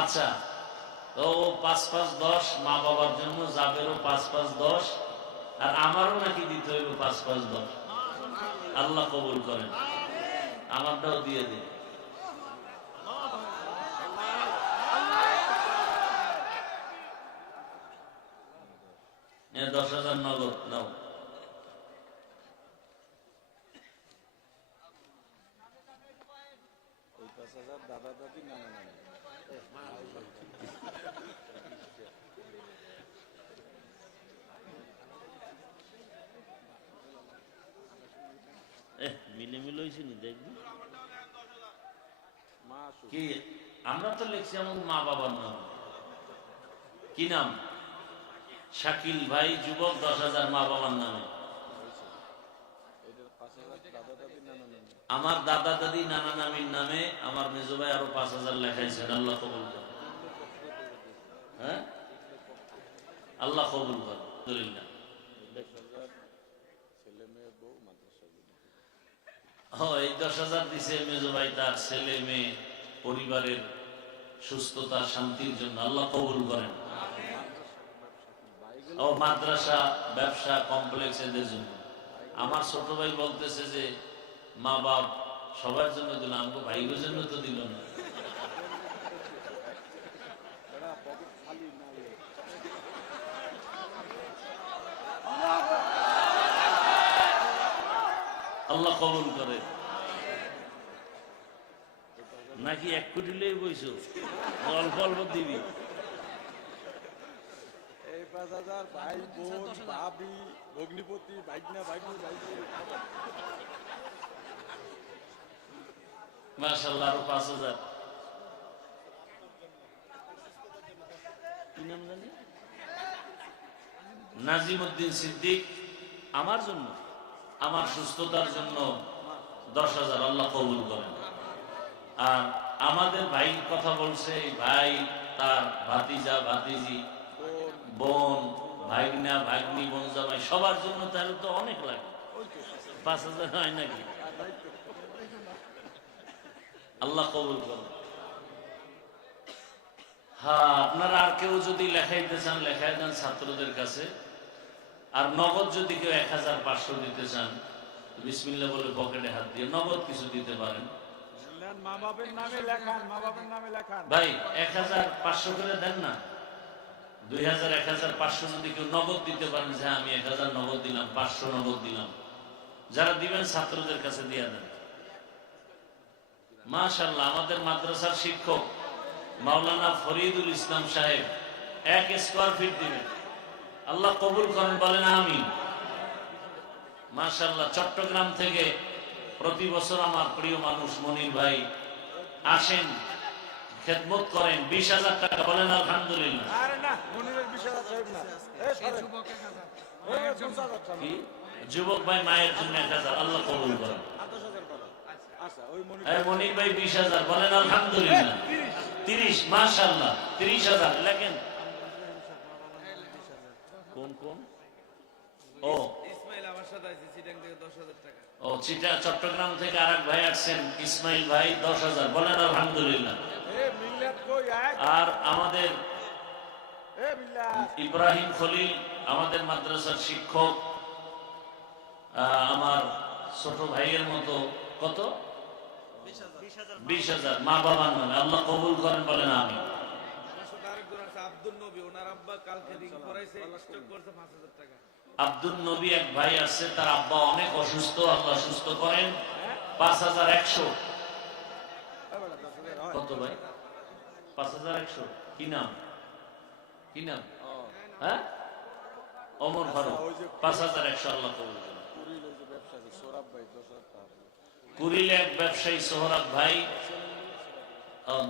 আচ্ছা ও পাঁচ পাঁচ দশ, মা বাবার জন্য যাবেরও পাঁচ পাঁচ দশ, আর আমারও নাকি দিতে হইব পাঁচ পাঁচ দশ। আল্লাহ কবুল করেন। আমারটাও দিয়ে দিন। দশ হাজার নগদ, নাও। পাঁচ হাজার দাদা দাদি নানা নানি। এ মিলে মিলে হয়েছে নি দেখবি। মা কি? আমরা তো লিখছি আমার মা বাবার নাম। কি নাম? শাকিল ভাই যুবক দশ হাজার মা বাবার নামে এটার পাঁচ হাজার দাদা দাদি নানা নানি আমার দাদা দাদি নানা নামির নামে আমার মেজো ভাই আরও পাঁচ হাজার লেখাইছেন আল্লাহ কবুল হ্যাঁ? আল্লাহ কবুল দশ হাজার দিছে মেজো ভাই তার ছেলে মেয়ে, পরিবারের সুস্থতা, শান্তির জন্য আল্লাহ কবুল করেন। ও, মাদ্রাসা, ব্যবসা, কমপ্লেক্স এদের জন্য। আমার ছোট ভাই বলতেছে যে, মা বাপ, সবার জন্য দিল আমাকে ভাইয়ের জন্য তো দিল না। আল্লাহ কবুল করে। নাকি এক কোটি লই বইছো? অল্প অল্প দিবি। হাজার ভাই বোন ভাবি ভগ্নিপতি ভাইগনা ভাইগনি ভাইগনি। মাশাল্লাহ আরও পাঁচ হাজার। কি নাম জানি? নাজিম উদ্দিন সিদ্দিক আমার জন্য আমার সুস্থতার জন্য দশ হাজার আল্লাহ কবুল করেন। আর আমাদের ভাই কথা বলছে ভাই তার ভাতিজা ভাতিজি ভাইগনা ভাগ্নি বোন জামাই সবার জন্য তাহলে তো অনেক লাগে। পাঁচ হাজার হয় নাকি? আল্লাহ কবুল করুন। হ্যাঁ আপনারা আর কেউ যদি লেখাইতে চান লেখাই দেন ছাত্রদের কাছে। আর নগদ যদি কেউ এক হাজার পাঁচশো দিতে চান বিসমিল্লা বলে পকেটে হাত দিয়ে নগদ কিছু দিতে পারেন। ভাই এক হাজার পাঁচশো করে দেন না? মাদ্রাসার শিক্ষক মাওলানা ফরিদুল ইসলাম সাহেব, এক স্কোয়ার ফিট দিবেন। আল্লাহ কবুল করেন, বলেন আমি মাশাল্লাহ চট্টগ্রাম থেকে প্রতি বছর আমার প্রিয় মানুষ মনির ভাই আসেন। খেদমত করেন বিশ হাজার টাকা বলেন আলহামদুলিল্লাহ। আরে না মনিরের বিশ হাজার চাইব না। এই সরেন। এই পঞ্চাশ হাজার চাইব। কি? যুবক ভাই মায়ের জন্য এক হাজার আল্লাহ কবুল করেন। আচ্ছা ওই মনির ভাই বিশ হাজার বলেন আলহামদুলিল্লাহ। তিরিশ। তিরিশ হাজার লেখেন। কোন কোন? ও। ও চিটা চট্টগ্রাম থেকে আর এক ভাই আসছেন ইসমাইল ভাই দশ হাজার বলেন আলহামদুলিল্লাহ। আর আমাদের ইব্রাহিম খলিল আমাদের মাদ্রাসার শিক্ষক আমার ছোট ভাইয়ের মতো কত? বিশ হাজার। মা বাবার নামে আল্লাহ কবুল করেন বলেন আমি আব্দুল নবী আব্দুল এক ভাই আছে তার আব্বা অনেক অসুস্থ আল্লাহ সুস্থ করেন। পাঁচ হাজার একশো এ বেটা, দশ হাজার হয়। কত ভাই পাঁচ হাজার একশো। কি নাম? কি নাম? হ্যাঁ? অমর ফারুক। পাঁচ হাজার একশো আল্লাহ কবুল করেন। কুড়িল ওই যে ব্যবসায়ী, সৌরভ ভাই, দশ হাজার টাকা। কুড়িলে এক ব্যবসায়ী সোহরাব ভাই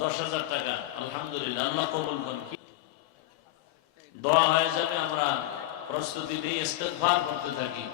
দশ হাজার টাকা। আলহামদুলিল্লাহ আল্লাহ কবুল করুন। দোয়া হয়ে যাবে আমরা প্রস্তুতি ইস্তেগফার করতে থাকি।